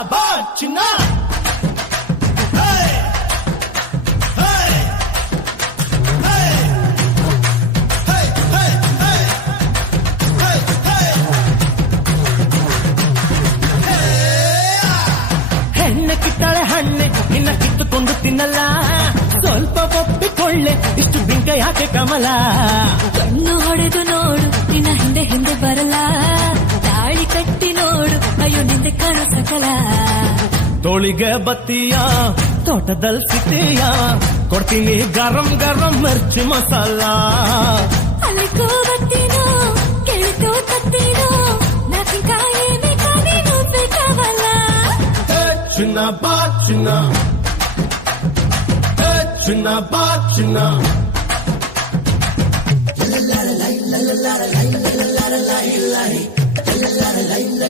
ஜிந்தாபாத் சின்னா ಕಿತ್ತಾಳೆ ಹಣ್ಣೆ ನಿನ್ನ ಕಿತ್ತುಕೊಂಡು ತಿನ್ನಲ್ಲ ಸ್ವಲ್ಪ ಒಪ್ಪಿಕೊಳ್ಳೆ ಇಷ್ಟು ಬಿಂಕ ಯಾಕೆ ಕಮಲ ಕಣ್ಣು ಹೊಡೆದು ನೋಡು ನಿನ್ನ ಹಿಂದೆ ಹಿಂದೆ ಬರಲ್ಲ ಮಾಡಿ ಕನಸಗಳ ತೋಳಿಗೆ ಬತ್ತಿಯ ತೋಟದಲ್ಲಿ ಸಿಟಿಯ ಕೊಡ್ತೀನಿ ಗರಂ ಗರಂ ಮಿರ್ಚಿ ಮಸಾಲ ಅಲ್ಲಿಗೂ ಬತ್ತಿನೋ ಕೆಳಗೂ ತತ್ತಿನೋ ನಾಕಿಕಾಯಿ ಬೇಕಾದೀನು ಬೇಕಾವಲ್ಲ ಚಿನ್ನ ಬಾ ಚಿನ್ನ ಚಿನ್ನ ಬಾ ಚಿನ್ನ la la la la la la la la la la